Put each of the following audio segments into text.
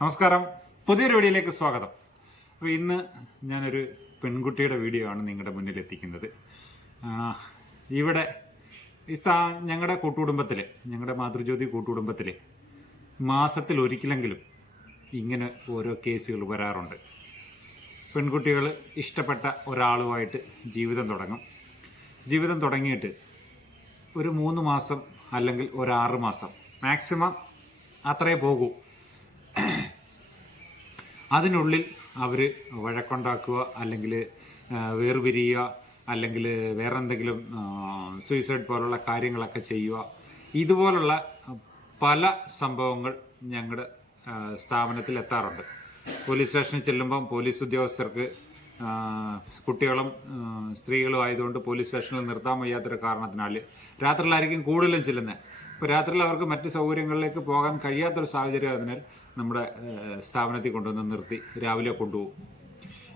നമസ്കാരം. പുതിയൊരു വീഡിയോയിലേക്ക് സ്വാഗതം. അപ്പോൾ ഇന്ന് ഞാനൊരു പെൺകുട്ടിയുടെ വീഡിയോ ആണ് നിങ്ങളുടെ മുന്നിൽ എത്തിക്കുന്നത്. ഇവിടെ ഈ സാ ഞങ്ങളുടെ കൂട്ടുകുടുംബത്തിൽ ഞങ്ങളുടെ മാതൃജ്യോതി കൂട്ടുകുടുംബത്തിൽ മാസത്തിൽ ഒരിക്കലെങ്കിലും ഇങ്ങനെ ഓരോ കേസുകൾ വരാറുണ്ട്. പെൺകുട്ടികൾ ഇഷ്ടപ്പെട്ട ഒരാളുമായിട്ട് ജീവിതം തുടങ്ങും. ജീവിതം തുടങ്ങിയിട്ട് ഒരു മൂന്ന് മാസം അല്ലെങ്കിൽ ഒരു ആറ് മാസം. മാക്സിമം അത്രേ പോകൂ. അതിനുള്ളിൽ അവർ വഴക്കുണ്ടാക്കുക അല്ലെങ്കിൽ വേർപിരിയുക അല്ലെങ്കിൽ വേറെന്തെങ്കിലും സൂയിസൈഡ് പോലുള്ള കാര്യങ്ങളൊക്കെ ചെയ്യുക. ഇതുപോലുള്ള പല സംഭവങ്ങൾ ഞങ്ങളുടെ സ്ഥാപനത്തിൽ എത്താറുണ്ട്. പോലീസ് സ്റ്റേഷനിൽ ചെല്ലുമ്പം പോലീസ് ഉദ്യോഗസ്ഥർക്ക് കുട്ടികളും സ്ത്രീകളും ആയതുകൊണ്ട് പോലീസ് സ്റ്റേഷനിൽ നിർത്താൻ വയ്യാത്തൊരു കാരണത്തിനാൽ രാത്രിയിലായിരിക്കും കൂടുതലും ചെല്ലുന്നത് ഇപ്പോൾ രാത്രിയിൽ അവർക്ക് മറ്റ് സൗകര്യങ്ങളിലേക്ക് പോകാൻ കഴിയാത്തൊരു സാഹചര്യം അതിനാൽ നമ്മുടെ സ്ഥാപനത്തിൽ കൊണ്ടുവന്ന് നിർത്തി രാവിലെ കൊണ്ടുപോകും.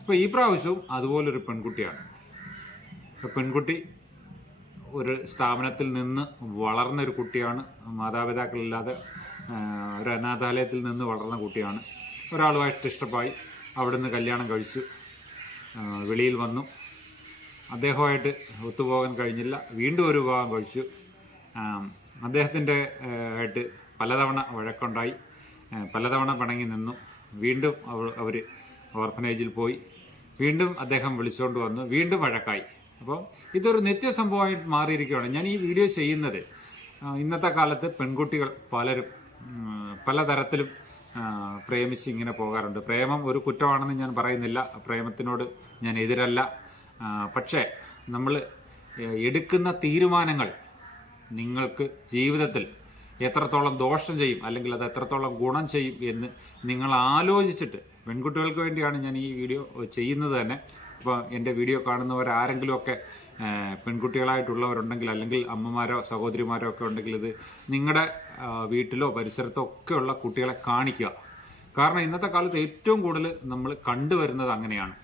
അപ്പോൾ ഈ പ്രാവശ്യവും അതുപോലൊരു പെൺകുട്ടിയാണ്. പെൺകുട്ടി ഒരു സ്ഥാപനത്തിൽ നിന്ന് വളർന്ന ഒരു കുട്ടിയാണ്. മാതാപിതാക്കളില്ലാതെ ഒരു അനാഥാലയത്തിൽ നിന്ന് വളർന്ന കുട്ടിയാണ്. ഒരാളുമായിട്ട് ഇഷ്ടമായി അവിടുന്ന് കല്യാണം കഴിച്ചു വെളിയിൽ വന്നു. അദ്ദേഹമായിട്ട് ഒത്തുപോകാൻ കഴിഞ്ഞില്ല. വീണ്ടും ഒരു വിവാഹം കഴിച്ചു. അദ്ദേഹത്തിന്റെ ആയിട്ട് പലതവണ വഴക്കുണ്ടായി. പലതവണ പിണങ്ങി നിന്നു. വീണ്ടും അവർ ഓർഫനേജിൽ പോയി. വീണ്ടും അദ്ദേഹം വിളിച്ചുകൊണ്ട് വന്നു. വീണ്ടും വഴക്കായി. അപ്പോൾ ഇതൊരു നിത്യസംഭവമായിട്ട് മാറിയിരിക്കുകയാണ്. ഞാൻ ഈ വീഡിയോ ചെയ്യുന്നത് ഇന്നത്തെ കാലത്ത് പെൺകുട്ടികൾ പലരും പലതരത്തിലും പ്രേമിച്ച് ഇങ്ങനെ പോകാറുണ്ട്. പ്രേമം ഒരു കുറ്റമാണെന്ന് ഞാൻ പറയുന്നില്ല. പ്രേമത്തിനോട് ഞാൻ എതിരല്ല. പക്ഷേ നമ്മൾ എടുക്കുന്ന തീരുമാനങ്ങൾ നിങ്ങൾക്ക് ജീവിതത്തിൽ എത്രത്തോളം ദോഷം ചെയ്യും അല്ലെങ്കിൽ അത് എത്രത്തോളം ഗുണം ചെയ്യും എന്ന് നിങ്ങൾ ആലോചിച്ചിട്ട് പെൺകുട്ടികൾക്ക് വേണ്ടിയാണ് ഞാൻ ഈ വീഡിയോ ചെയ്യുന്നത് തന്നെ. അപ്പോൾ എന്റെ വീഡിയോ കാണുന്നവർ ആരെങ്കിലുമൊക്കെ പെൺകുട്ടികളായിട്ടുള്ളവരുണ്ടെങ്കിൽ അല്ലെങ്കിൽ അമ്മമാരോ സഹോദരിമാരോ ഒക്കെ ഉണ്ടെങ്കിൽ ഇത് നിങ്ങളുടെ വീട്ടിലോ പരിസരത്തോ ഒക്കെയുള്ള കുട്ടികളെ കാണിക്കുക. കാരണം ഇന്നത്തെ കാലത്ത് ഏറ്റവും കൂടുതൽ നമ്മൾ കണ്ടുവരുന്നത് അങ്ങനെയാണ്.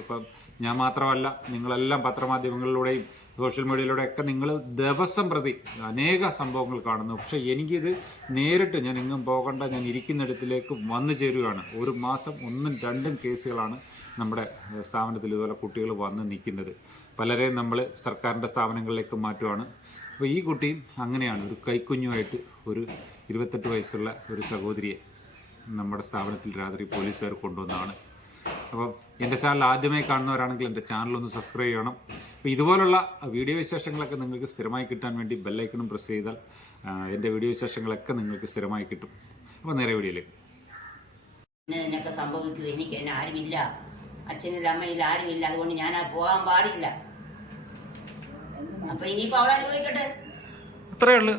ഇപ്പം ഞാൻ മാത്രമല്ല നിങ്ങളെല്ലാം പത്രമാധ്യമങ്ങളിലൂടെയും സോഷ്യൽ മീഡിയയിലൂടെയൊക്കെ നിങ്ങൾ ദിവസം പ്രതി അനേക സംഭവങ്ങൾ കാണുന്നു. പക്ഷേ എനിക്കിത് നേരിട്ട് ഞാൻ എങ്ങും പോകണ്ട ഞാൻ ഇരിക്കുന്നിടത്തിലേക്ക് വന്നു ചേരുകയാണ്. ഒരു മാസം ഒന്നും രണ്ടും കേസുകളാണ് നമ്മുടെ സ്ഥാപനത്തിൽ ഇതുപോലെ കുട്ടികൾ വന്ന് നിൽക്കുന്നത്. പലരെയും നമ്മൾ സർക്കാരിന്റെ സ്ഥാപനങ്ങളിലേക്ക് മാറ്റുവാണ്. അപ്പോൾ ഈ കുട്ടിയും അങ്ങനെയാണ് ഒരു കൈക്കുഞ്ഞുമായിട്ട് ഒരു ഇരുപത്തെട്ട് വയസ്സുള്ള ഒരു സഹോദരിയെ നമ്മുടെ സ്ഥാപനത്തിൽ രാത്രി പോലീസുകാർ കൊണ്ടുവന്നതാണ്. അപ്പം എന്റെ ചാനൽ ആദ്യമായി കാണുന്നവരാണെങ്കിൽ എന്റെ ചാനലൊന്ന് സബ്സ്ക്രൈബ് ചെയ്യണം. അപ്പോൾ ഇതുപോലുള്ള വീഡിയോ വിശേഷങ്ങളൊക്കെ നിങ്ങൾക്ക് സ്ഥിരമായി കിട്ടാൻ വേണ്ടി ബെല്ലൈക്കണും പ്രസ് ചെയ്താൽ എന്റെ വീഡിയോ വിശേഷങ്ങളൊക്കെ നിങ്ങൾക്ക് സ്ഥിരമായി കിട്ടും. അപ്പോൾ നേരെ വീഡിയോയിലേക്ക്. പിന്നെ ഇതിനൊക്കെ സംഭവിക്കൂ എനിക്ക് എന്നെ ആരുമില്ല. അച്ഛനില്ല അമ്മയില്ല ആരുമില്ല. അതുകൊണ്ട് ഞാൻ ആ പോകാൻ പാടില്ല. അപ്പൊ ഇനിയിപ്പോ അവളെ അനുഭവിക്കട്ടെ അത്രേ ഉള്ളൂ.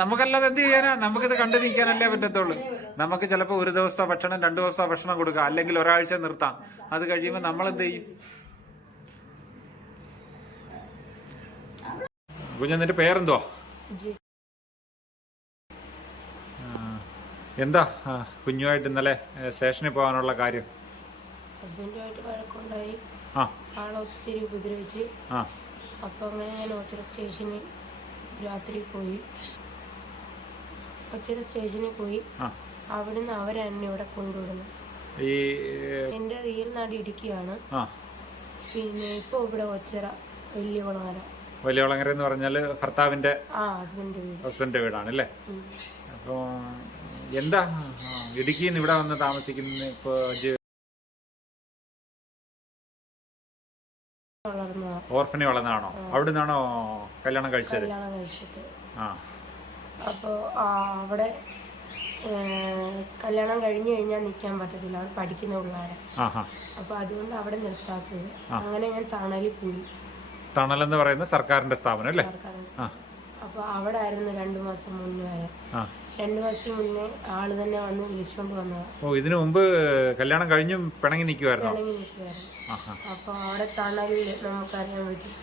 നമുക്കല്ലാതെ എന്ത് ചെയ്യാനാ? നമുക്കിത് കണ്ടു നിൽക്കാനല്ലേ പറ്റത്തുള്ളൂ. നമുക്ക് ചിലപ്പോൾ ഒരു ദിവസം ഭക്ഷണം രണ്ടു ദിവസം ഭക്ഷണം കൊടുക്കാം. അല്ലെങ്കിൽ ഒരാഴ്ച നിർത്താം. അത് കഴിയുമ്പോൾ നമ്മൾ എന്ത് ചെയ്യും? കുഞ്ഞെന്നിട്ട് നിന്റെ പേരെന്തോ എന്താ കുഞ്ഞുമായിട്ട് ഇന്നലെ സ്റ്റേഷനിൽ പോകാനുള്ള കാര്യം? ഹസ്ബൻഡുമായിട്ട് വഴക്കുണ്ടായി. ആളെ ഒത്തിരി ഉപദ്രവിച്ച്. അപ്പോൾ അങ്ങനെ ഞാൻ ഓച്ചിറ സ്റ്റേഷനിൽ രാത്രി പോയി. ഒച്ചിറ സ്റ്റേഷനിൽ പോയി. അവിടുന്ന് അവരെന്നെ ഇവിടെ കൊണ്ടുവിടുന്നു. ഈ എന്റെ റിയൽ നാട് ഇടുക്കിയാണ്. പിന്നെ ഇപ്പോൾ ഇവിടെ ഒച്ചറ വലിയ കുളങ്ങര. വലിയ വളങ്ങര എന്ന് പറഞ്ഞാൽ ഭർത്താവിന്റെ ആ ഹസ്ബൻഡ് വീട്. ഹസ്ബൻഡ് വീടാണ് അല്ലേ. അപ്പോൾ എന്താ? ഇടുക്കി ഇടുക്കിയിൽ നിന്ന് ഇവിടെ വന്ന് താമസിക്കുന്ന ഇപ്പോൾ വളർന്നാണോ ഓർഫനെ വളർന്നതാണോ? അവിടെ നിന്നാണോ കല്യാണം കഴിച്ചത്? കല്യാണം കഴിച്ചിട്ട്. ആ. അപ്പോൾ അവിടെ കല്യാണം കഴിഞ്ഞു കഴിഞ്ഞാൽ നിൽക്കാൻ പറ്റത്തില്ല. അവിടെ പഠിക്കുന്ന പിള്ളേരെ. അപ്പൊ അപ്പോൾ അതുകൊണ്ട് അവിടെ നിർത്താത്തത്. അങ്ങനെ ഞാൻ തണലിൽ പോയി. തണലെന്ന് പറയുന്ന സർക്കാരിന്റെ സ്ഥാപനം അല്ലേ? അപ്പൊ ആ. അപ്പോൾ അവിടെ ആയിരുന്നു രണ്ടു മാസം മുന്നേ വരെ. രണ്ടു മാസം മുന്നേ ആൾ തന്നെ വന്ന് വിളിച്ചുകൊണ്ട് വന്നത്. ഓ ഇതിനു മുമ്പ് കല്യാണം കഴിഞ്ഞും പിണങ്ങി നിൽക്കുമായിരുന്നോ പിണങ്ങി നിൽക്കുമായിരുന്നു അപ്പോൾ അവിടെ തണലിൽ നമുക്കറിയാൻ പറ്റും.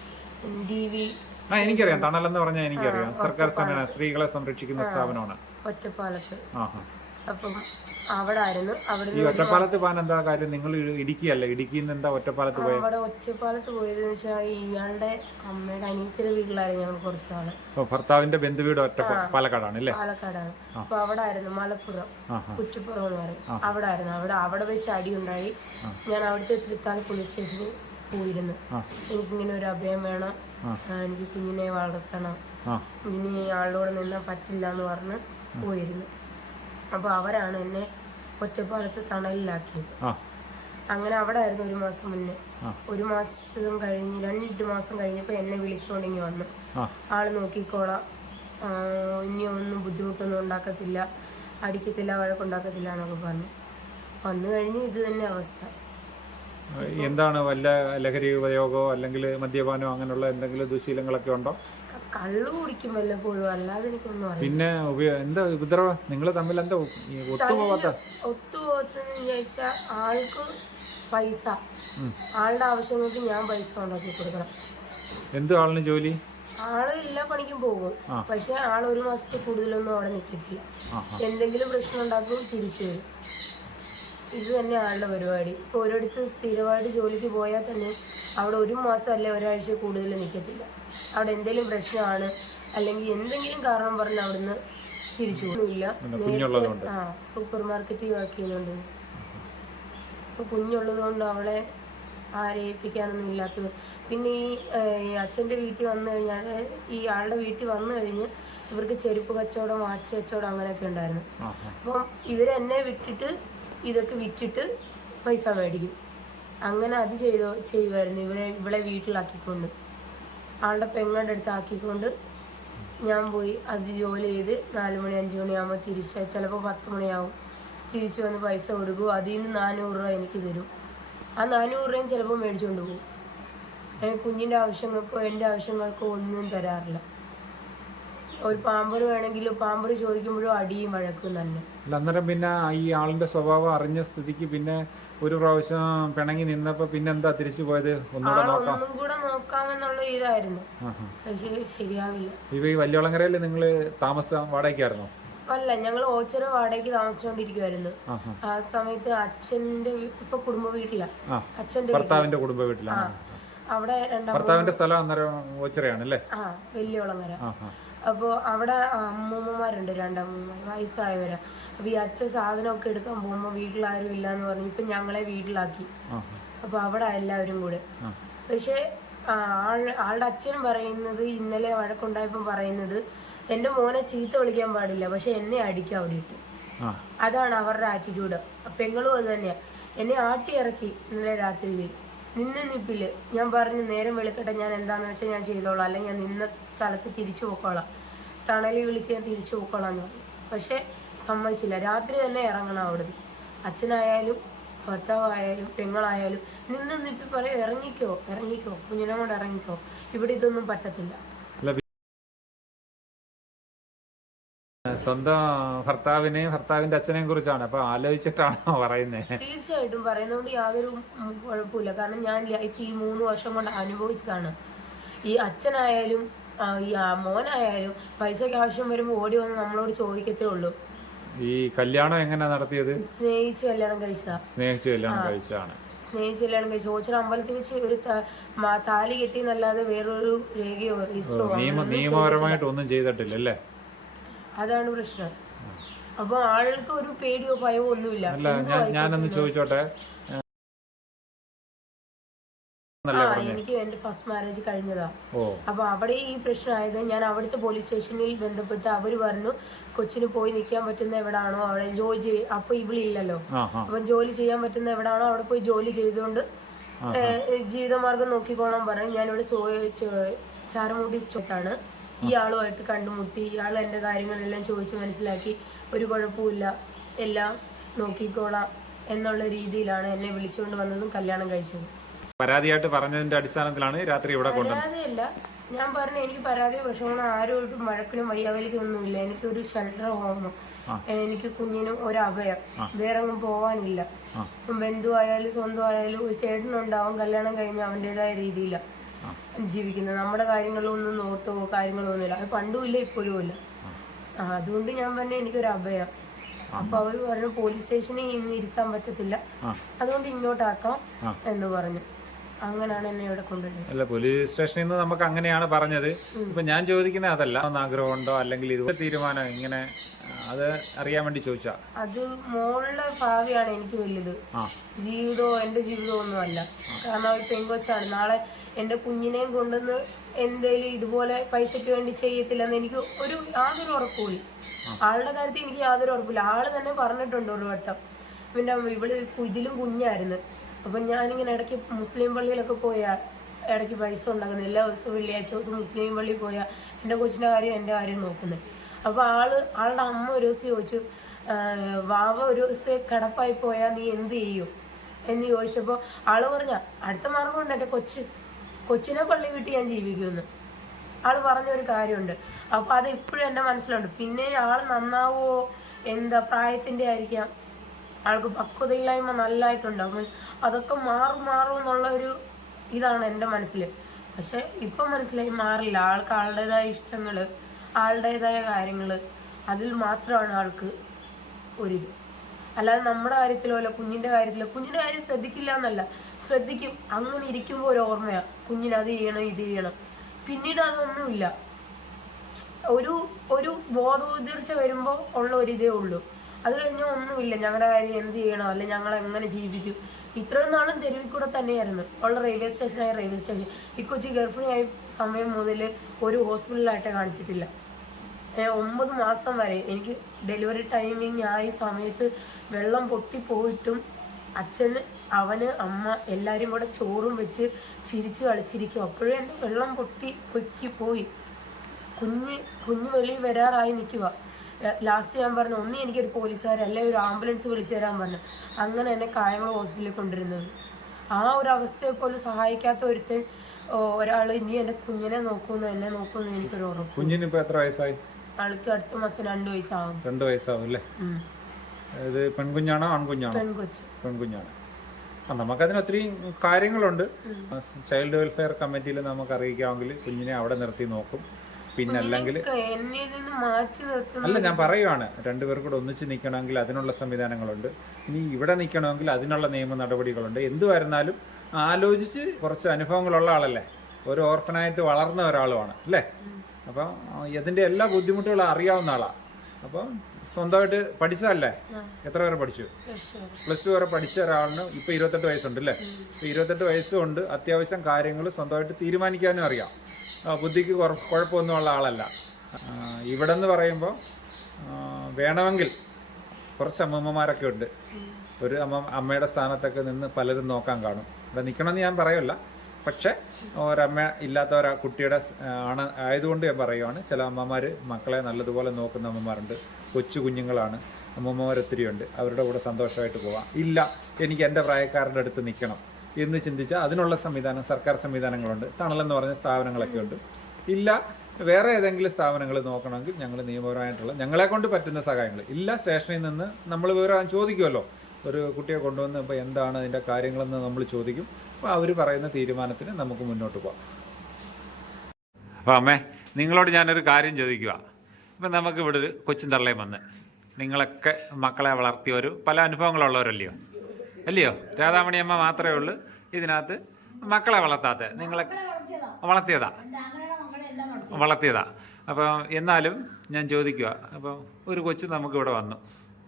ടി വി ആ എനിക്കറിയാം. തണലെന്ന് പറഞ്ഞാൽ എനിക്കറിയാം. സർക്കാർ സ്ഥാപനമാണ് സ്ത്രീകളെ സംരക്ഷിക്കുന്ന സ്ഥാപനമാണ്. ഒറ്റപ്പാലത്ത്. ആഹാ. അപ്പം അവിടെ ആയിരുന്നു അവിടെ ഈ ഒറ്റപ്പാലത്ത് പോകാൻ എന്താ കാര്യം? നിങ്ങൾ ഇടുക്കിയല്ല? ഇടുക്കിയിൽ നിന്ന് എന്താ ഒറ്റപ്പാലത്ത് പോയത് അവിടെ ഒറ്റപ്പാലത്ത് പോയത് വെച്ചാൽ ഇയാളുടെ അമ്മയുടെ അനിയത്തിന്റെ വീട്ടിലായിരുന്നു ഞങ്ങൾ കുറച്ച് നാൾ. ഭർത്താവിന്റെ ബന്ധുവീട് ഒറ്റ പാലക്കാടാണ് അല്ലേ? പാലക്കാടാണ്. അപ്പൊ അവിടെ ആയിരുന്നു മലപ്പുറം. കുറ്റിപ്പുറം എന്ന് പറയും. അവിടെ ആയിരുന്നു അവിടെ അവിടെ വെച്ച് അടിയുണ്ടായി. ഞാൻ അവിടുത്തെ തൃത്താല പോലീസ് സ്റ്റേഷനിൽ പോയിരുന്നു. എനിക്കിങ്ങനെ ഒരു അഭയം വേണം. എനിക്ക് കുഞ്ഞിനെ വളർത്തണം. ഇനി ആളോട് നിന്നാൽ പറ്റില്ല എന്ന് പറഞ്ഞ് പോയിരുന്നു. അപ്പോൾ അവരാണ് എന്നെ ഒറ്റപ്പാലത്ത് തണലിലാക്കിയത്. അങ്ങനെ അവിടെ ആയിരുന്നു ഒരു മാസം മുന്നേ. ഒരു മാസം കഴിഞ്ഞ് രണ്ട് മാസം കഴിഞ്ഞപ്പോൾ എന്നെ വിളിച്ചുകൊണ്ടിങ്ങി വന്നു. ആൾ നോക്കിക്കോളാം. ഇനി ഒന്നും ബുദ്ധിമുട്ടൊന്നും ഉണ്ടാക്കത്തില്ല. അടിക്കത്തില്ല വഴക്കുണ്ടാക്കത്തില്ല എന്നൊക്കെ പറഞ്ഞു. വന്നു കഴിഞ്ഞ് ഇത് തന്നെ അവസ്ഥ. എന്താണ് വല്ല ലഹരി ഉപയോഗമോ അല്ലെങ്കിൽ മദ്യപാനോ അങ്ങനെയുള്ള എന്തെങ്കിലും ദുശീലങ്ങളൊക്കെ ഉണ്ടോ? കള്ളു കുടിക്കും വല്ലപ്പോഴും. അല്ലാതെ എനിക്കൊന്നും അറിയില്ല. പിന്നെ ഉപയോ- എന്താ ഉപദ്രവം? നിങ്ങൾ തമ്മിൽ എന്താ ഈ ഒത്തുപോകാത്ത ഒത്തുപോകത്തെന്ന് വിചാരിച്ചാൽ ആൾക്ക് പൈസ. ആളുടെ ആവശ്യങ്ങൾക്ക് ഞാൻ പൈസ ഉണ്ടാക്കി കൊടുക്കണം. എന്ത് ആളിന് ജോലി? ആൾ എല്ലാ പണിക്കും പോകും. പക്ഷെ ആൾ ഒരു മാസത്തിൽ കൂടുതലൊന്നും അവിടെ നിൽക്കത്തില്ല. എന്തെങ്കിലും പ്രശ്നം ഉണ്ടാക്കും തിരിച്ചു വരും. ഇത് തന്നെ ആളുടെ പരിപാടി. ഇപ്പോൾ ഒരിടത്ത് സ്ഥിരമായിട്ട് ജോലിക്ക് പോയാൽ തന്നെ അവിടെ ഒരു മാസം അല്ലെ ഒരാഴ്ച കൂടുതൽ നിൽക്കത്തില്ല അവിടെ എന്തെങ്കിലും പ്രശ്നമാണ് അല്ലെങ്കിൽ എന്തെങ്കിലും കാരണം പറഞ്ഞ് അവിടുന്ന് തിരിച്ചു പോകുന്നില്ല ആ സൂപ്പർ മാർക്കറ്റിൽ വർക്ക് ചെയ്യുന്നുണ്ട്. ഇപ്പോൾ കുഞ്ഞുള്ളത് കൊണ്ട് അവളെ ആരേൽപ്പിക്കാനൊന്നും ഇല്ലാത്തത്. പിന്നെ ഈ അച്ഛന്റെ വീട്ടിൽ വന്നു കഴിഞ്ഞാൽ ഈ ആളുടെ വീട്ടിൽ വന്നു കഴിഞ്ഞ് ഇവർക്ക് ചെരുപ്പ് കച്ചവടം വാച്ച് കച്ചവടം അങ്ങനെയൊക്കെ ഉണ്ടായിരുന്നു. അപ്പം ഇവരെന്നെ വിട്ടിട്ട് ഇതൊക്കെ വിറ്റിട്ട് പൈസ മേടിക്കും. അങ്ങനെ അത് ചെയ്തോ ചെയ്യുമായിരുന്നു ഇവരെ ഇവളെ വീട്ടിലാക്കിക്കൊണ്ട്. ആളുടെ പെങ്ങളുടെ അടുത്ത് ആക്കിക്കൊണ്ട് ഞാൻ പോയി അത് ജോലി ചെയ്ത് നാല് മണി അഞ്ച് മണിയാകുമ്പോൾ തിരിച്ച് ചിലപ്പോൾ പത്ത് മണിയാവും തിരിച്ചു വന്ന് പൈസ കൊടുക്കും. അതിൽ നിന്ന് നാനൂറ് രൂപ എനിക്ക് തരും. ആ നാനൂറ് രൂപയും ചിലപ്പോൾ മേടിച്ചുകൊണ്ട് പോകും. കുഞ്ഞിന്റെ ആവശ്യങ്ങൾക്കോ എന്റെ ആവശ്യങ്ങൾക്കോ ഒന്നും തരാറില്ല. ഒരു പാമ്പർ വേണമെങ്കിലും പാമ്പർ ചോദിക്കുമ്പോഴും അടിയും വഴക്കും തന്നെ. അന്നേരം പിന്നെ ഈ ആളിന്റെ സ്വഭാവം അറിഞ്ഞ സ്ഥിതിക്ക് പിന്നെ ഒരു പ്രാവശ്യം പിണങ്ങി നിന്നപ്പോ പിന്നെ എന്താ തിരിച്ചു പോയത്? ഒന്നുകൂടെ നോക്കാം. ഒന്നും കൂടെ നോക്കാമെന്നുള്ള ഇതായിരുന്നു. പക്ഷേ ശരിയാവില്ല. ഈ വല്യോളങ്ങരയിൽ നിങ്ങൾ താമസം വാടകയ്ക്കായിരുന്നോ? അല്ല ഞങ്ങൾ ഓച്ചറ വാടകയ്ക്ക് താമസിച്ചുകൊണ്ടിരിക്കുവായിരുന്നു. ആ സമയത്ത് അച്ഛന്റെ ഇപ്പൊ കുടുംബ വീട്ടിലാ. അച്ഛന്റെ ഭർത്താവിന്റെ കുടുംബ വീട്ടിലാണ് അവിടെ രണ്ടാം ഭർത്താവിന്റെ സ്ഥലം അന്നേരം ഓച്ചറയാണ് അല്ലേ? ആ വലിയോളങ്ങര. ആഹാ. അപ്പോൾ അവിടെ അമ്മൂമ്മമാരുണ്ട് രണ്ടമ്മൂമ്മമാർ വയസ്സായവരാ. അപ്പോൾ ഈ അച്ഛൻ സാധനമൊക്കെ എടുക്കാൻ പോകുമ്പോൾ വീട്ടിലാരും ഇല്ല എന്ന് പറഞ്ഞു ഇപ്പം ഞങ്ങളെ വീട്ടിലാക്കി. അപ്പോൾ അവിടെ എല്ലാവരും കൂടെ. പക്ഷേ ആൾ ആളുടെ അച്ഛൻ പറയുന്നത് ഇന്നലെ വഴക്കുണ്ടായപ്പോൾ പറയുന്നത് എന്റെ മോനെ ചീത്ത വിളിക്കാൻ പാടില്ല പക്ഷെ എന്നെ അടിക്കാം അവിടെ ഇട്ട്. അതാണ് അവരുടെ ആറ്റിറ്റ്യൂഡ് പെങ്ങളും അത് തന്നെയാണ് എന്നെ ആട്ടി ഇറക്കി ഇന്നലെ രാത്രിയിൽ. നിന്ന് നിപ്പിൽ. ഞാൻ പറഞ്ഞു നേരം വെളുക്കട്ടെ ഞാൻ എന്താന്ന് വെച്ചാൽ ഞാൻ ചെയ്തോളാം. അല്ലെങ്കിൽ ഞാൻ നിന്ന സ്ഥലത്ത് തിരിച്ചു പോക്കോളാം. തണലിൽ വിളിച്ച് ഞാൻ തിരിച്ചു പോയിക്കോളാം എന്ന് പറഞ്ഞു. പക്ഷെ സമ്മതിച്ചില്ല. രാത്രി തന്നെ ഇറങ്ങണം അവിടുന്ന്. അച്ഛനായാലും ഭർത്താവായാലും പെങ്ങളായാലും നിന്ന് നിപ്പി പറയും ഇറങ്ങിക്കോ ഇറങ്ങിക്കോ കുഞ്ഞിനെ കൊണ്ട് ഇറങ്ങിക്കോ. ഇവിടെ ഇതൊന്നും പറ്റത്തില്ല. സ്വന്തം ഭർത്താവിനെയും ഭർത്താവിന്റെ അച്ഛനെയും കുറിച്ചാണ്. അപ്പൊ ആലോചിച്ചിട്ടാണോ പറയുന്നത് തീർച്ചയായിട്ടും പറയുന്നതുകൊണ്ട് യാതൊരു കുഴപ്പമില്ല. കാരണം ഞാൻ ലൈഫ് ഈ മൂന്ന് വർഷം കൊണ്ട് അനുഭവിച്ചതാണ്. ഈ അച്ഛനായാലും ഈ മോനായാലും പൈസയ്ക്ക് ആവശ്യം വരുമ്പോൾ ഓടി വന്ന് നമ്മളോട് ചോദിക്കത്തേ ഉള്ളൂ. ഈ കല്യാണം എങ്ങനെ നടത്തിയത്? സ്നേഹിച്ച് കല്യാണം കഴിച്ചതാ. സ്നേഹിച്ച് കല്യാണം കഴിച്ചാണ് സ്നേഹിച്ച് കല്യാണം കഴിച്ചു. ഓച്ചറ അമ്പലത്തിൽ വെച്ച് ഒരു താലി കെട്ടി എന്നല്ലാതെ വേറൊരു രേഖയോ രജിസ്റ്ററോ നിയമപരമായിട്ട് ഒന്നും ചെയ്തിട്ടില്ല അല്ലേ അതാണ് പ്രശ്നം. അപ്പൊ ആൾക്ക് ഒരു പേടിയോ ഭയമോ ഒന്നുമില്ല. ഞാനൊന്ന് ചോദിച്ചോട്ടെ? എനിക്ക് എന്റെ ഫസ്റ്റ് മാരേജ് കഴിഞ്ഞതാ. അപ്പൊ അവിടെ ഈ പ്രശ്നമായത് ഞാൻ അവിടുത്തെ പോലീസ് സ്റ്റേഷനിൽ ബന്ധപ്പെട്ട് അവർ പറഞ്ഞു കൊച്ചിന് പോയി നിൽക്കാൻ പറ്റുന്ന എവിടാണോ അവിടെ ജോലി അപ്പൊ ഇവിളില്ലല്ലോ അപ്പൊ ജോലി ചെയ്യാൻ പറ്റുന്ന എവിടാണോ അവിടെ പോയി ജോലി ചെയ്തുകൊണ്ട് ജീവിതമാർഗം നോക്കിക്കോളാൻ പറഞ്ഞു. ഞാനിവിടെ ചാരമുടി ചോട്ടാണ് ഇയാളുമായിട്ട് കണ്ടുമുട്ടി ഇയാൾ എന്റെ കാര്യങ്ങളെല്ലാം ചോദിച്ച് മനസ്സിലാക്കി ഒരു കുഴപ്പമില്ല എല്ലാം നോക്കിക്കോളാം എന്നുള്ള രീതിയിലാണ് എന്നെ വിളിച്ചുകൊണ്ട് വന്നതും കല്യാണം കഴിച്ചത്. പരാതിയായിട്ട് പറഞ്ഞതിന്റെ അടിസ്ഥാനത്തിലാണ് രാത്രി ഇവിടെ കൊണ്ടുവന്നത് പരാതിയല്ല. ഞാൻ പറഞ്ഞു എനിക്ക് പരാതി വിഷമോ ആരോട്ടും മഴക്കിലും വയ്യാവലിക്കും ഒന്നുമില്ല. എനിക്കൊരു ഷെൽട്ടർ ഹോമോ എനിക്ക് കുഞ്ഞിനും ഒരു അഭയം വേറെ ഒന്നും പോവാനില്ല. ആയാലും സ്വന്തം ആയാലും ഒരു ചേട്ടനുണ്ടാവും കല്യാണം കഴിഞ്ഞ് അവന്റെതായ രീതിയിലാണ് ജീവിക്കുന്നത് നമ്മുടെ കാര്യങ്ങളൊന്നും നോട്ടോ കാര്യങ്ങളോ ഒന്നുമില്ല അത് പണ്ടും ഇല്ല ഇപ്പോഴും ഇല്ല. അതുകൊണ്ട് ഞാൻ പറഞ്ഞു എനിക്കൊരു അഭയം. അപ്പൊ അവർ പറഞ്ഞു പോലീസ് സ്റ്റേഷനിൽ ഇന്ന് ഇരുത്താൻ പറ്റത്തില്ല. അതുകൊണ്ട് ഇങ്ങോട്ടാക്കാം എന്ന് പറഞ്ഞു. അങ്ങനെയാണ് എന്നെ ഇവിടെ കൊണ്ടുവരുന്നത്. അല്ല പോലീസ് സ്റ്റേഷനിൽ നിന്ന് നമുക്ക് അങ്ങനെയാണ് പറഞ്ഞത്. ഇപ്പൊ ഞാൻ ചോദിക്കുന്നത് അതല്ല. ആഗ്രഹം ആഗ്രഹമുണ്ടോ? അല്ലെങ്കിൽ ഇത് തീരുമാനം ഇങ്ങനെ അത് അറിയാൻ വേണ്ടി ചോദിച്ചാ? അത് മോളുടെ ഭാവിയാണ് എനിക്ക് വലുത്. ജീവിതമോ എന്റെ ജീവിതമോ ഒന്നും അല്ല. കാരണം ഒരു പെങ്കൊച്ചാണ് നാളെ എന്റെ കുഞ്ഞിനെയും കൊണ്ടുവന്ന് എന്തേലും ഇതുപോലെ പൈസക്ക് വേണ്ടി ചെയ്യത്തില്ലെന്ന് എനിക്ക് ഒരു യാതൊരു ഉറപ്പുമില്ല. ആളുടെ കാര്യത്തിൽ എനിക്ക് യാതൊരു ഉറപ്പില്ല ആൾ തന്നെ പറഞ്ഞിട്ടുണ്ട് ഒരു വട്ടം. പിന്നെ ഇവൾ ഇതിലും കുഞ്ഞായിരുന്നു. അപ്പം ഞാനിങ്ങനെ ഇടയ്ക്ക് മുസ്ലിം പള്ളിയിലൊക്കെ പോയാൽ ഇടയ്ക്ക് പൈസ ഉണ്ടാക്കുന്നത് എല്ലാ ദിവസവും വെള്ളിയാഴ്ച ദിവസം മുസ്ലിം പള്ളിയിൽ പോയാൽ എന്റെ കൊച്ചിന്റെ കാര്യം എന്റെ കാര്യം നോക്കുന്നത് അപ്പോൾ ആൾ ആളുടെ അമ്മ ഒരു ദിവസം ചോദിച്ചു വാവ ഒരു ദിവസം കിടപ്പായി പോയാൽ നീ എന്ത് ചെയ്യും? എന്ന് ചോദിച്ചപ്പോൾ ആൾ പറഞ്ഞ അടുത്ത മാർഗമുണ്ട് എന്റെ കൊച്ച് കൊച്ചിനെ പള്ളി വിട്ട് ഞാൻ ജീവിക്കുമെന്ന്. ആൾ പറഞ്ഞ ഒരു കാര്യമുണ്ട്. അപ്പോൾ അത് ഇപ്പോഴും എന്റെ മനസ്സിലുണ്ട്. പിന്നെ ആൾ നന്നാവോ? എന്താ പ്രായത്തിന്റെ ആയിരിക്കാം ആൾക്ക് പക്വതയില്ലായ്മ നല്ലതായിട്ടുണ്ടാവും അതൊക്കെ മാറും മാറും എന്നുള്ള ഒരു ഇതാണ് എന്റെ മനസ്സിൽ. പക്ഷെ ഇപ്പം മനസ്സിലായി മാറില്ല. ആൾക്ക് ആളുടേതായ ഇഷ്ടങ്ങൾ ആളുടേതായ കാര്യങ്ങൾ അതിൽ മാത്രമാണ് ആൾക്ക് ഒരിത്. അല്ലാതെ നമ്മുടെ കാര്യത്തിലോ അല്ല കുഞ്ഞിന്റെ കാര്യത്തിലോ കുഞ്ഞിന്റെ കാര്യം ശ്രദ്ധിക്കില്ല എന്നല്ല. ശ്രദ്ധിക്കും. അങ്ങനെ ഇരിക്കുമ്പോൾ ഒരു ഓർമ്മയാണ് കുഞ്ഞിന് അത് ചെയ്യണം ഇത് ചെയ്യണം. പിന്നീട് അതൊന്നുമില്ല. ഒരു ഒരു ബോധോദീർച്ച വരുമ്പോൾ ഉള്ള ഒരിതേ ഉള്ളൂ. അത് കഴിഞ്ഞാൽ ഒന്നുമില്ല. ഞങ്ങളുടെ കാര്യം എന്ത് ചെയ്യണം? അല്ലെ ഞങ്ങൾ എങ്ങനെ ജീവിക്കും? ഇത്രയും നാളും തെരുവിൽ കൂടെ തന്നെയായിരുന്നു. ഉള്ള റെയിൽവേ സ്റ്റേഷനായ റെയിൽവേ സ്റ്റേഷൻ ഈ കൊച്ചി ഗർഭിണിയായ സമയം മുതൽ ഒരു ഹോസ്പിറ്റലിലായിട്ട് കാണിച്ചിട്ടില്ല. ഒമ്പത് മാസം വരെ എനിക്ക് ഡെലിവറി ടൈമിങ് ആയി സമയത്ത് വെള്ളം പൊട്ടിപ്പോയിട്ടും അച്ഛന് അവന് അമ്മ എല്ലാവരും കൂടെ ചോറും വെച്ച് ചിരിച്ച് കളിച്ചിരിക്കും. അപ്പോഴും എന്റെ വെള്ളം പൊട്ടി പൊക്കി പോയി. കുഞ്ഞ് കുഞ്ഞു വെളിയിൽ വരാറായി നിൽക്കുക ലാസ്റ്റ് ഞാൻ പറഞ്ഞു ഒന്നും എനിക്കൊരു പോലീസുകാരെ അല്ലെ ഒരു ആംബുലൻസ് വിളിച്ചു തരാൻ പറഞ്ഞു. അങ്ങനെ എന്നെ കായംകുളം ഹോസ്പിറ്റലിൽ കൊണ്ടിരുന്നത് ആ ഒരു അവസ്ഥയെ പോലും സഹായിക്കാത്ത ഒരുത്തൻ ഒരാൾ ഇനി എന്റെ കുഞ്ഞിനെ നോക്കുന്നു എന്നെ നോക്കുന്നു എനിക്കൊരു ഉറപ്പ്. കുഞ്ഞിന് എത്ര വയസ്സായി? ആൾക്ക് അടുത്ത മാസം രണ്ട് വയസ്സാവും. രണ്ട് വയസ്സാവും അല്ലേ. ഇത് പെൺകുഞ്ഞാണോ ആൺകുഞ്ഞാണോ? പെൺകൊച്ച്. പെൺകുഞ്ഞാണ്. ആ നമുക്കതിന് ഒത്തിരി കാര്യങ്ങളുണ്ട്. ചൈൽഡ് വെൽഫെയർ കമ്മിറ്റിയിൽ നമുക്ക് അറിയിക്കാമെങ്കിൽ കുഞ്ഞിനെ അവിടെ നിർത്തി നോക്കും. പിന്നെ അല്ലെങ്കിൽ അല്ല ഞാൻ പറയുവാണ്. രണ്ടുപേർ കൂടെ ഒന്നിച്ച് നിൽക്കണമെങ്കിൽ അതിനുള്ള സംവിധാനങ്ങളുണ്ട്. ഇനി ഇവിടെ നിൽക്കണമെങ്കിൽ അതിനുള്ള നിയമ നടപടികളുണ്ട്. എന്ത് വരുന്നാലും ആലോചിച്ച് കുറച്ച് അനുഭവങ്ങളുള്ള ആളല്ലേ? ഒരു ഓർഫനായിട്ട് വളർന്ന ഒരാളുമാണ് അല്ലേ? അപ്പം ഇതിന്റെ എല്ലാ ബുദ്ധിമുട്ടുകളും അറിയാവുന്ന ആളാണ് അപ്പം സ്വന്തമായിട്ട് പഠിച്ചതല്ലേ? എത്ര വരെ പഠിച്ചു? പ്ലസ് ടു വരെ. പഠിച്ച ഒരാളിന് ഇപ്പം ഇരുപത്തെട്ട് വയസ്സുണ്ട് അല്ലേ? ഇപ്പം ഇരുപത്തെട്ട് വയസ്സുകൊണ്ട് അത്യാവശ്യം കാര്യങ്ങൾ സ്വന്തമായിട്ട് തീരുമാനിക്കാനും അറിയാം. ബുദ്ധിക്ക് കുഴപ്പമൊന്നുമുള്ള ആളല്ല. ഇവിടെ എന്ന് പറയുമ്പോൾ വേണമെങ്കിൽ കുറച്ച് അമ്മമ്മമാരൊക്കെ ഉണ്ട് ഒരു അമ്മ അമ്മയുടെ സ്ഥാനത്തൊക്കെ നിന്ന് പലരും നോക്കാൻ കാണും. ഇവിടെ നിൽക്കണമെന്ന് ഞാൻ പറയല്ല. പക്ഷെ ഒരമ്മ ഇല്ലാത്ത ഒരു കുട്ടിയുടെ ആണ് ആയതുകൊണ്ട് ഞാൻ പറയുവാണ്. ചില അമ്മമാർ മക്കളെ നല്ലതുപോലെ നോക്കുന്ന അമ്മമാരുണ്ട്. കൊച്ചു കുഞ്ഞുങ്ങളാണ്. അമ്മമ്മമാർ ഒത്തിരിയുണ്ട് അവരുടെ കൂടെ സന്തോഷമായിട്ട് പോവാം. ഇല്ല എനിക്ക് എന്റെ പ്രായക്കാരുടെ അടുത്ത് നിൽക്കണം എന്ന് ചിന്തിച്ചാൽ അതിനുള്ള സംവിധാനം സർക്കാർ സംവിധാനങ്ങളുണ്ട് എന്ന് പറഞ്ഞ സ്ഥാപനങ്ങളൊക്കെ ഉണ്ട് ഇല്ല വേറെ ഏതെങ്കിലും സ്ഥാപനങ്ങൾ നോക്കണമെങ്കിൽ ഞങ്ങൾ നിയമപരമായിട്ടുള്ള ഞങ്ങളെ കൊണ്ട് പറ്റുന്ന സഹായങ്ങൾ. ഇല്ല സ്റ്റേഷനിൽ നിന്ന് നമ്മൾ വിവരം ചോദിക്കുമല്ലോ. ഒരു കുട്ടിയെ കൊണ്ടുവന്ന് ഇപ്പോൾ എന്താണ് അതിന്റെ കാര്യങ്ങളെന്ന് നമ്മൾ ചോദിക്കും. അപ്പോൾ അവർ പറയുന്ന തീരുമാനത്തിന് നമുക്ക് മുന്നോട്ട് പോകാം. അപ്പോൾ അമ്മേ നിങ്ങളോട് ഞാനൊരു കാര്യം ചോദിക്കുക. ഇപ്പം നമുക്ക് ഇവിടെ ഒരു കൊച്ചും തള്ളയും വന്ന്. നിങ്ങളൊക്കെ മക്കളെ വളർത്തിയവരും പല അനുഭവങ്ങളുള്ളവരല്ലയോ? അല്ലയോ? രാധാമണിയമ്മ മാത്രമേ ഉള്ളൂ. ഇതിനകത്ത് മക്കളെ വളർത്താത്ത. നിങ്ങളെ വളർത്തിയതാ. വളർത്തിയതാ. അപ്പോൾ എന്നാലും ഞാൻ ചോദിക്കുക അപ്പോൾ ഒരു കൊച്ചു നമുക്കിവിടെ വന്നു.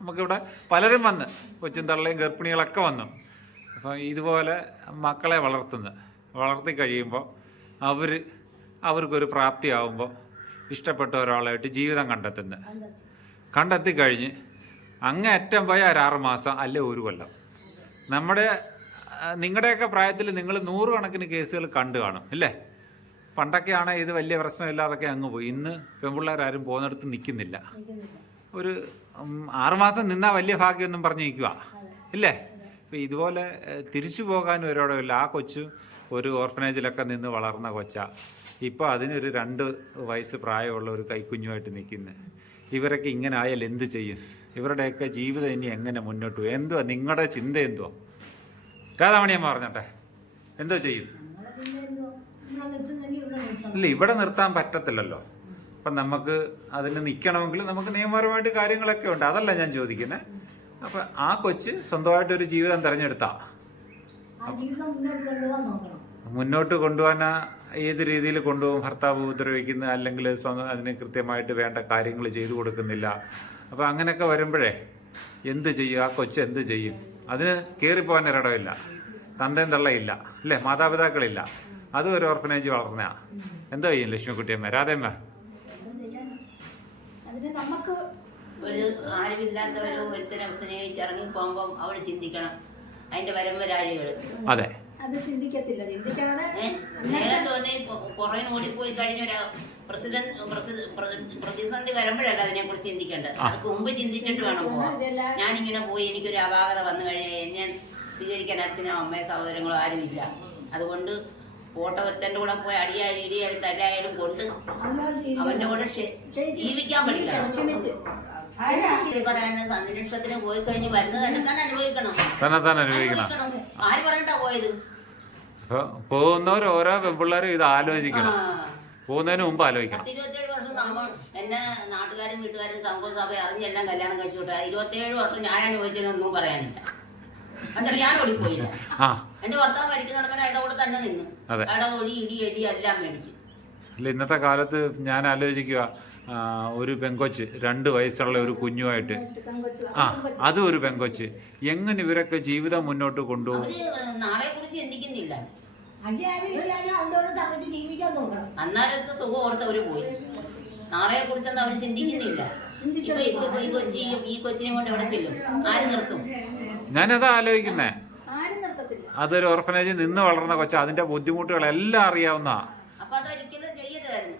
നമുക്കിവിടെ പലരും വന്ന്. കൊച്ചും തള്ളയും ഗർഭിണികളൊക്കെ വന്നു. അപ്പോൾ ഇതുപോലെ മക്കളെ വളർത്തുന്നു. വളർത്തി കഴിയുമ്പോൾ അവർ അവർക്കൊരു പ്രാപ്തിയാവുമ്പോൾ ഇഷ്ടപ്പെട്ട ഒരാളായിട്ട് ജീവിതം കണ്ടെത്തുന്നു. കണ്ടെത്തി. കഴിഞ്ഞ് അങ്ങേറ്റം പോയ ഒരു ആറ് മാസം അല്ലെ ഒരു കൊല്ലം. നമ്മുടെ നിങ്ങളുടെയൊക്കെ പ്രായത്തിൽ നിങ്ങൾ നൂറുകണക്കിന് കേസുകൾ കണ്ടു കാണും അല്ലേ പണ്ടൊക്കെ ആണെങ്കിൽ ഇത് വലിയ പ്രശ്നമില്ലാതൊക്കെ അങ്ങ് പോയി. ഇന്ന് പെൺപിള്ളേരാരും പോകുന്നിടത്ത് നിൽക്കുന്നില്ല. ഒരു ആറുമാസം നിന്നാൽ വലിയ ഭാഗ്യമൊന്നും പറഞ്ഞു നിൽക്കുക ഇല്ലേ? ഇപ്പം ഇതുപോലെ തിരിച്ചു പോകാനും ഒരിടമില്ല ആ കൊച്ചു ഒരു ഓർഫനേജിലൊക്കെ നിന്ന് വളർന്ന കൊച്ച. ഇപ്പോൾ അതിനൊരു രണ്ട് വയസ്സ് പ്രായമുള്ള ഒരു കൈക്കുഞ്ഞുമായിട്ട് നിൽക്കുന്നത് ഇവരൊക്കെ ഇങ്ങനെ ആയാൽ എന്ത് ചെയ്യും? ഇവരുടെയൊക്കെ ജീവിതം ഇനി എങ്ങനെ മുന്നോട്ട് പോകും എന്തുവാ? നിങ്ങളുടെ ചിന്ത എന്തുവാ? രാധാമണിയമ്മ പറഞ്ഞട്ടെ. എന്തോ ചെയ്യും? ഇല്ല ഇവിടെ നിർത്താൻ പറ്റത്തില്ലല്ലോ. അപ്പം നമുക്ക് അതിന് നിൽക്കണമെങ്കിൽ നമുക്ക് നിയമപരമായിട്ട് കാര്യങ്ങളൊക്കെ ഉണ്ട്. അതല്ല ഞാൻ ചോദിക്കുന്നത് അപ്പം ആ കൊച്ച് സ്വന്തമായിട്ടൊരു ജീവിതം തിരഞ്ഞെടുത്താ. മുന്നോട്ട് കൊണ്ടുപോകാൻ ഏത് രീതിയിൽ കൊണ്ടുപോകും? ഭർത്താവ് ഉപദ്രവിക്കുന്ന അല്ലെങ്കിൽ സ്വന്തം അതിന് കൃത്യമായിട്ട് വേണ്ട കാര്യങ്ങൾ ചെയ്തു കൊടുക്കുന്നില്ല. അപ്പോൾ അങ്ങനെയൊക്കെ വരുമ്പോഴേ എന്ത് ചെയ്യും ആ കൊച്ച് എന്ത് ചെയ്യും? അതിന് കയറിപ്പോകാൻ ഒരിടമില്ല തന്തയും തള്ളയില്ല. അല്ലേ? മാതാപിതാക്കളില്ല. അതും ഒരു ഓർഫനേജ് വളർന്ന എന്താ ചെയ്യും ലക്ഷ്മിക്കുട്ടിയമ്മ? അതിന് നമുക്ക് ഒരു ആരുമില്ലാത്തവരോ ഒരുത്തനെ സ്നേഹിച്ച് ഇറങ്ങി പോകുമ്പം അവൾ ചിന്തിക്കണം. അതിന്റെ വരമ്പരാഴികൾ അതെ. അത് ചിന്തിക്കത്തില്ല. ചിന്തിക്കാതെ തോന്നി പുറകിന് ഓടിപ്പോയി കഴിഞ്ഞ പ്രതിസന്ധി വരുമ്പോഴല്ല അതിനെ കുറിച്ച് ചിന്തിക്കേണ്ടത് അതൊക്കെ മുമ്പ് ചിന്തിച്ചിട്ട് വേണം പോവാൻ. ഞാനിങ്ങനെ പോയി എനിക്കൊരു അപാകത വന്നു കഴിഞ്ഞാൽ എന്നെ സ്വീകരിക്കാൻ അച്ഛനോ അമ്മയോ സഹോദരങ്ങളോ ഇല്ല അതുകൊണ്ട് ഫോട്ടോ ഒരുത്തന്റെ കൂടെ പോയി അടിയായാലും ഇടിയായാലും തല്ലായാലും കൊണ്ട് അവന്റെ കൂടെ ജീവിക്കാൻ പഠിക്കണം. പറയാന് പോയി കഴിഞ്ഞ് വരുന്നത് തന്നെ താൻ അനുഭവിക്കണം. തന്നെ തന്നെ അനുഭവിക്കണം. ആര് പറഞ്ഞിട്ടാ പോയത്? പോകുന്നവർ ഓരോ പെൺപിള്ളേരും ഇത് ആലോചിക്കണം. പോകുന്നതിന് മുമ്പ് ആലോചിക്കണം. പത്തിരുപത്തേഴ് വർഷം എന്നെ നാട്ടുകാരും വീട്ടുകാരും സംഘവും സഭ അറിഞ്ഞെല്ലാം കല്യാണം കഴിച്ചു വിട്ടാ ഇരുപത്തേഴ് വർഷം ഞാൻ അനുഭവിച്ചതിനൊന്നും പറയാനില്ല. എന്നിട്ട് ഞാൻ ഓടിപ്പോയില്ല. ആ. എന്റെ ഭർത്താവ് മരിക്കുന്നിടപ്പൻ അയാളുടെ കൂടെ തന്നെ നിന്നു. അതെ. അയാളുടെ ഒഴി ഇടി എലി എല്ലാം മേടിച്ചു. അല്ല ഇന്നത്തെ കാലത്ത് ഞാൻ ആലോചിക്കുക ആ, ഒരു പെങ്കൊച്ച് രണ്ട് വയസ്സുള്ള ഒരു കുഞ്ഞുമായിട്ട്. ആ അതും ഒരു പെങ്കൊച്ച്. എങ്ങനെ ഇവരൊക്കെ ജീവിതം മുന്നോട്ട് കൊണ്ടുപോകും? അവർ നാളെ കുറിച്ച് ചിന്തിക്കുന്നില്ല. അടിയാരും സുഖം ഓർത്ത് അവർ അന്നേരത്തെ പോയി. നാളെ കുറിച്ചൊന്നും അവർ ചിന്തിക്കുന്നില്ല. ഈ കൊച്ചി ഈ കൊച്ചിനെ കൊണ്ട് എവിടെ ചെല്ലും? ആര് നിർത്തും? ഞാനതാ ആലോചിക്കുന്നേ. അതൊരു ഓർഫനേജിൽ നിന്ന് വളർന്ന കൊച്ച. അതിന്റെ ബുദ്ധിമുട്ടുകളെല്ലാം അറിയാവുന്ന അപ്പൊ അതൊരിക്കലും ചെയ്യരുതായിരുന്നു.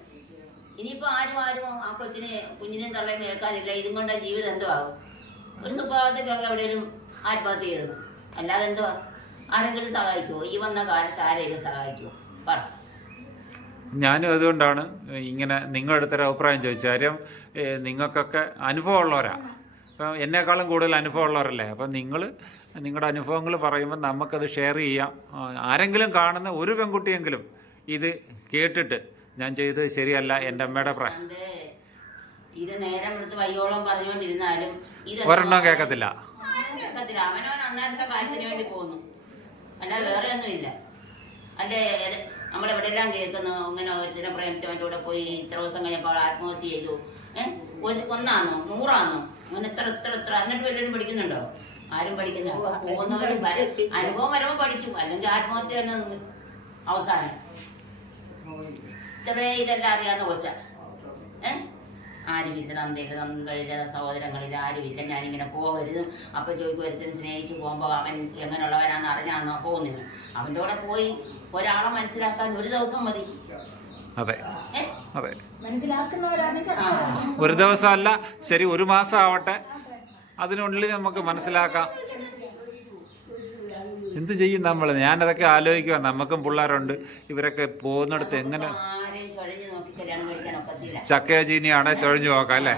ഇനിയിപ്പോ ആരും ആരും ആ കൊച്ചിനെ കുഞ്ഞിനെ തള്ളേ കേൾക്കാനില്ല. ഇതും കൊണ്ട് ജീവിതം എന്തുവാകും? ഒരു സ്വഭാവത്തേക്കൊക്കെ എവിടെയും ആത്മഹത്യ ചെയ്തത് അല്ലാതെ എന്തുവാ? ആരെങ്കിലും സഹായിക്കുമോ ഈ വന്ന കാലത്ത് ആരെങ്കിലും സഹായിക്കുമോ പറ. ഞാനും അതുകൊണ്ടാണ് ഇങ്ങനെ നിങ്ങളുടെ അടുത്തൊരു അഭിപ്രായം ചോദിച്ചത്. കാര്യം നിങ്ങൾക്കൊക്കെ അനുഭവമുള്ളവരാ. അപ്പം എന്നെക്കാളും കൂടുതൽ അനുഭവമുള്ളവരല്ലേ? അപ്പം നിങ്ങൾ നിങ്ങളുടെ അനുഭവങ്ങൾ പറയുമ്പോൾ നമുക്കത് ഷെയർ ചെയ്യാം. ആരെങ്കിലും കാണുന്ന ഒരു പെൺകുട്ടിയെങ്കിലും ഇത് കേട്ടിട്ട് ഞാൻ ചെയ്തത് ശരിയല്ല എന്റെ അമ്മയുടെ പ്രായം ഇത് നേരം എടുത്ത് വയ്യോളം പറഞ്ഞുകൊണ്ടിരുന്നാലും ഒരെണ്ണം കേൾക്കത്തില്ല. കേൾക്കത്തില്ല. അവനവൻ അന്നേരത്തെ കാര്യത്തിന് വേണ്ടി പോകുന്നു അല്ലാതെ വേറെ ഒന്നുമില്ല അല്ലേ നമ്മളെവിടെല്ലാം കേൾക്കുന്നു? ഇങ്ങനെ ഒരുത്തിനെ പ്രേമിച്ചവന്റെ കൂടെ പോയി ഇത്ര ദിവസം കഴിഞ്ഞപ്പോൾ അവൾ ആത്മഹത്യ ചെയ്തു. ഏഹ് ഒന്നാന്നോ? നൂറാന്നോ? അങ്ങനെ എത്ര എത്ര എത്ര? എന്നിട്ട് വല്ലവരും പഠിക്കുന്നുണ്ടോ? ആരും പഠിക്കുന്നില്ല. പോകുന്നവർ അനുഭവം വരുമ്പോൾ പഠിക്കും അല്ലെങ്കിൽ ആത്മഹത്യ തന്നെ അവസാനം. ഇത്രേ ഇതെല്ലാം അറിയാവുന്ന കൊച്ച. ഏ? ആരുമില്ല. തന്തയില്ല തന്തയില്ല സഹോദരങ്ങളില്ല ആരുമില്ല. ഞാനിങ്ങനെ പോകരുതും അപ്പം ചോദിക്കും ഒരുത്തിന് സ്നേഹിച്ച് പോകുമ്പോൾ അവൻ എങ്ങനെയുള്ളവനാന്ന് അറിഞ്ഞാന്നോ പോകുന്നില്ല അവന്റെ കൂടെ പോയി ഒരാളെ മനസ്സിലാക്കാൻ ഒരു ദിവസം മതി. അതെ. അതെ. ഒരു ദിവസമല്ല ശരി ഒരു മാസം ആവട്ടെ. അതിനുള്ളിൽ നമുക്ക് മനസ്സിലാക്കാം. എന്തു ചെയ്യും നമ്മൾ ഞാനതൊക്കെ ആലോചിക്കുക നമുക്കും പിള്ളേരുണ്ട്. ഇവരൊക്കെ പോകുന്നിടത്ത് എങ്ങനെ ചക്കയോ ചീനിയാണ് ചൊഴിഞ്ഞു നോക്കാം അല്ലേ?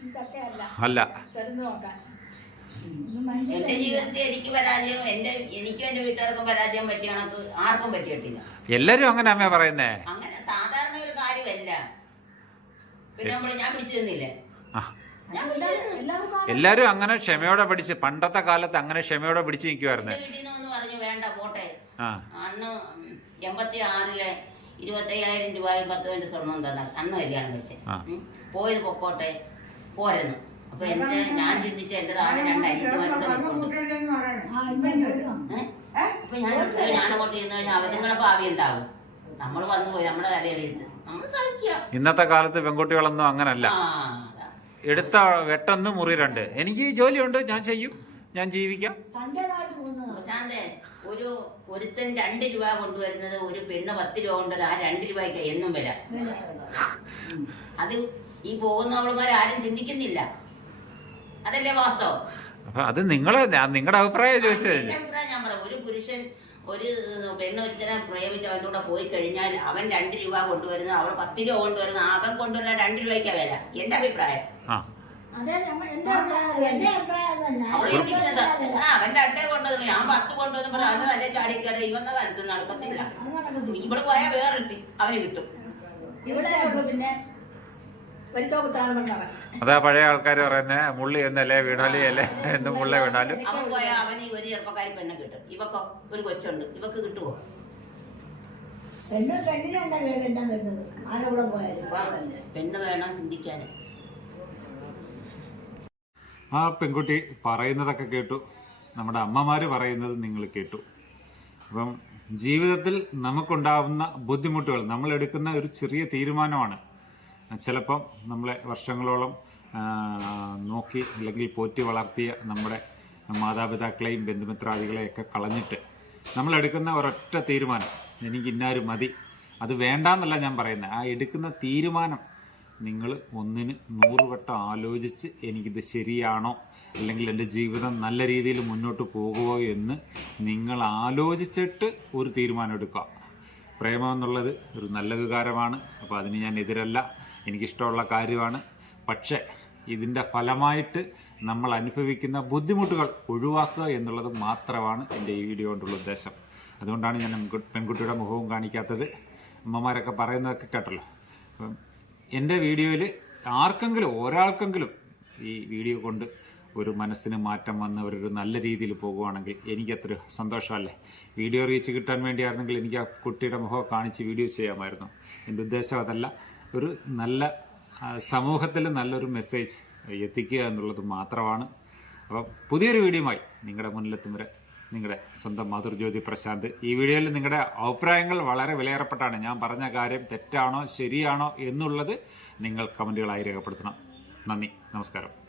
ഈ ചക്കയല്ല. അല്ല. എന്റെ ജീവിതത്തിൽ എനിക്ക് പരാജയം എന്റെ എനിക്കും എന്റെ വീട്ടുകാർക്കും പരാജയം പറ്റിയ കണക്ക് ആർക്കും പറ്റിയിട്ടില്ല. എല്ലാരും അങ്ങനെ അമ്മ പറയുന്നേ? അങ്ങനെ സാധാരണ ഒരു കാര്യമല്ല. പിന്നെ നമ്മൾ ഞാൻ പിടിച്ചു തന്നില്ലേ എല്ലാരും അങ്ങനെ ക്ഷമയോടെ പിടിച്ച് പണ്ടത്തെ കാലത്ത് അങ്ങനെ ക്ഷമയോടെ പിടിച്ച് നിൽക്കുവായിരുന്നു എന്റെ വീട്ടിൽ നിന്ന് പറഞ്ഞു വേണ്ട പോട്ടെ. ആ. അന്ന് എൺപത്തി ആറിലെ ഇരുപത്തയ്യായിരം രൂപയും പത്ത് മിനിറ്റ് സ്വർണം തന്നാൽ അന്ന് കല്യാണം കഴിച്ചത്. പോയത് പൊക്കോട്ടെ പോരുന്നു. അപ്പൊ എന്റെ ഞാൻ ചിന്തിച്ച എന്റെ താഴെ രണ്ട് അനിയത്തിമാരുടെ അപ്പൊ ഞാൻ അങ്ങോട്ട് ചെന്ന് കഴിഞ്ഞാൽ അവരുങ്ങളെ ഭാവി എന്താകും? നമ്മൾ വന്നു പോയി നമ്മുടെ തലയിലെടുത്ത് നമ്മൾ സഹിക്കുക. ഇന്നത്തെ കാലത്ത് പെൺകുട്ടികളൊന്നും അങ്ങനല്ല. എടുത്ത വെട്ടൊന്ന് മുറി രണ്ട്. എനിക്ക് ജോലിയുണ്ട് ഞാൻ ചെയ്യും ഞാൻ ജീവിക്കാം. പ്രശാന്തേ ഒരു ഒരുത്തൻ രണ്ട് രൂപ കൊണ്ടുവരുന്നത് ഒരു പെണ്ണ് പത്ത് രൂപ കൊണ്ടുവരും ആ രണ്ട് രൂപയ്ക്ക് എന്നും വരാം. അത് ഈ പോകുന്നവളുമാർ ആരും ചിന്തിക്കുന്നില്ല. അതല്ലേ വാസ്തവം? അപ്പൊ അത് നിങ്ങളെ നിങ്ങളുടെ അഭിപ്രായം ചോദിച്ചത് അഭിപ്രായം ഞാൻ പറയാം. ഒരു പുരുഷൻ ഒരു പെണ്ണ് ഒരുത്തനെ പ്രേമിച്ച് അവന്റെ കൂടെ പോയി കഴിഞ്ഞാൽ അവൻ രണ്ട് രൂപ കൊണ്ടുവരുന്നത് അവൾ പത്ത് രൂപ കൊണ്ടുവരുന്ന അവൻ കൊണ്ടുവരുന്ന രണ്ട് രൂപയ്ക്കാ വില എന്റെ അഭിപ്രായം എന്റെ അഭിപ്രായം- അവന്റെ കൊണ്ടുവന്നു ഞാൻ പത്ത് കൊണ്ടുവന്നപ്പോൾ അവന് തന്നെ ചാടിക്കാതെ ഇവന്ന കാര്യത്തിൽ നടക്കത്തില്ല. ഇവിടെ പോയാൽ വേറെത്തി അവന് കിട്ടും. ഇവിടെ പിന്നെ അതാ പഴയ ആൾക്കാർ പറയുന്നത് മുള്ളി എന്നല്ലേ വീണാലി അല്ലേ? എന്ന് മുള്ള വീണാലും അവൻ പോയാൽ അവന് ഈ ഒരു ചെറുപ്പക്കാരി പെണ്ണെ കിട്ടും. ഇവക്കോ? ഒരു കൊച്ചുണ്ട്. ഇവക്ക് കിട്ടുവോ? പെണ്ണ് പെണ്ണിനെ എന്താ വീട് എന്താ വരുന്നത് ആരുടെ കൂടെ പോയാലും പെണ്ണ് വേണം ചിന്തിക്കാൻ ആ പെൺകുട്ടി പറയുന്നതൊക്കെ കേട്ടു. നമ്മുടെ അമ്മമാർ പറയുന്നത് നിങ്ങൾ കേട്ടു. അപ്പം ജീവിതത്തിൽ നമുക്കുണ്ടാവുന്ന ബുദ്ധിമുട്ടുകൾ നമ്മൾ എടുക്കുന്ന ഒരു ചെറിയ തീരുമാനമാണ്. ചിലപ്പം നമ്മളെ വർഷങ്ങളോളം നോക്കി അല്ലെങ്കിൽ പോറ്റി വളർത്തിയ നമ്മുടെ മാതാപിതാക്കളെയും ബന്ധുമിത്രാദികളെയൊക്കെ കളഞ്ഞിട്ട് നമ്മൾ എടുക്കുന്ന ഒരൊറ്റ തീരുമാനം എനിക്ക് ഇന്നാരും മതി അത് വേണ്ടാന്നല്ല ഞാൻ പറയുന്നത് ആ എടുക്കുന്ന തീരുമാനം നിങ്ങൾ ഒന്നിന് നൂറ് വട്ടം ആലോചിച്ച് എനിക്കിത് ശരിയാണോ? അല്ലെങ്കിൽ എന്റെ ജീവിതം നല്ല രീതിയിൽ മുന്നോട്ട് പോകുമോ എന്ന് നിങ്ങൾ ആലോചിച്ചിട്ട് ഒരു തീരുമാനം എടുക്കുക. പ്രേമം എന്നുള്ളത് ഒരു നല്ല വികാരമാണ്. അപ്പോൾ അതിന് ഞാൻ എതിരല്ല. എനിക്കിഷ്ടമുള്ള കാര്യമാണ്. പക്ഷേ ഇതിന്റെ ഫലമായിട്ട് നമ്മൾ അനുഭവിക്കുന്ന ബുദ്ധിമുട്ടുകൾ ഒഴിവാക്കുക എന്നുള്ളത് മാത്രമാണ് എന്റെ ഈ വീഡിയോ കൊണ്ടുള്ള ഉദ്ദേശം. അതുകൊണ്ടാണ് ഞാൻ പെൺകു- പെൺകുട്ടിയുടെ മുഖവും കാണിക്കാത്തത്. അമ്മമാരൊക്കെ പറയുന്നതൊക്കെ കേട്ടല്ലോ. അപ്പം എന്റെ വീഡിയോയിൽ ആർക്കെങ്കിലും ഒരാൾക്കെങ്കിലും ഈ വീഡിയോ കൊണ്ട് ഒരു മനസ്സിന് മാറ്റം വന്ന് അവരൊരു നല്ല രീതിയിൽ പോകുവാണെങ്കിൽ എനിക്കത്ര സന്തോഷമല്ലേ? വീഡിയോ റീച്ച് കിട്ടാൻ വേണ്ടിയായിരുന്നെങ്കിൽ എനിക്ക് ആ കുട്ടിയുടെ മുഖം കാണിച്ച് വീഡിയോ ചെയ്യാമായിരുന്നു. എന്റെ ഉദ്ദേശം അതല്ല. ഒരു നല്ല സമൂഹത്തിൽ നല്ലൊരു മെസ്സേജ് എത്തിക്കുക എന്നുള്ളത് മാത്രമാണ്. അപ്പം പുതിയൊരു വീഡിയോയുമായി നിങ്ങളുടെ മുന്നിലെത്തും വരെ നിങ്ങളുടെ സ്വന്തം മാതൃജ്യോതി പ്രശാന്ത്. ഈ വീഡിയോയിൽ നിങ്ങളുടെ അഭിപ്രായങ്ങൾ വളരെ വിലയേറപ്പെട്ടാണ് ഞാൻ പറഞ്ഞ കാര്യം തെറ്റാണോ ശരിയാണോ എന്നുള്ളത് നിങ്ങൾ കമന്റുകളായി രേഖപ്പെടുത്തണം. നന്ദി. നമസ്കാരം.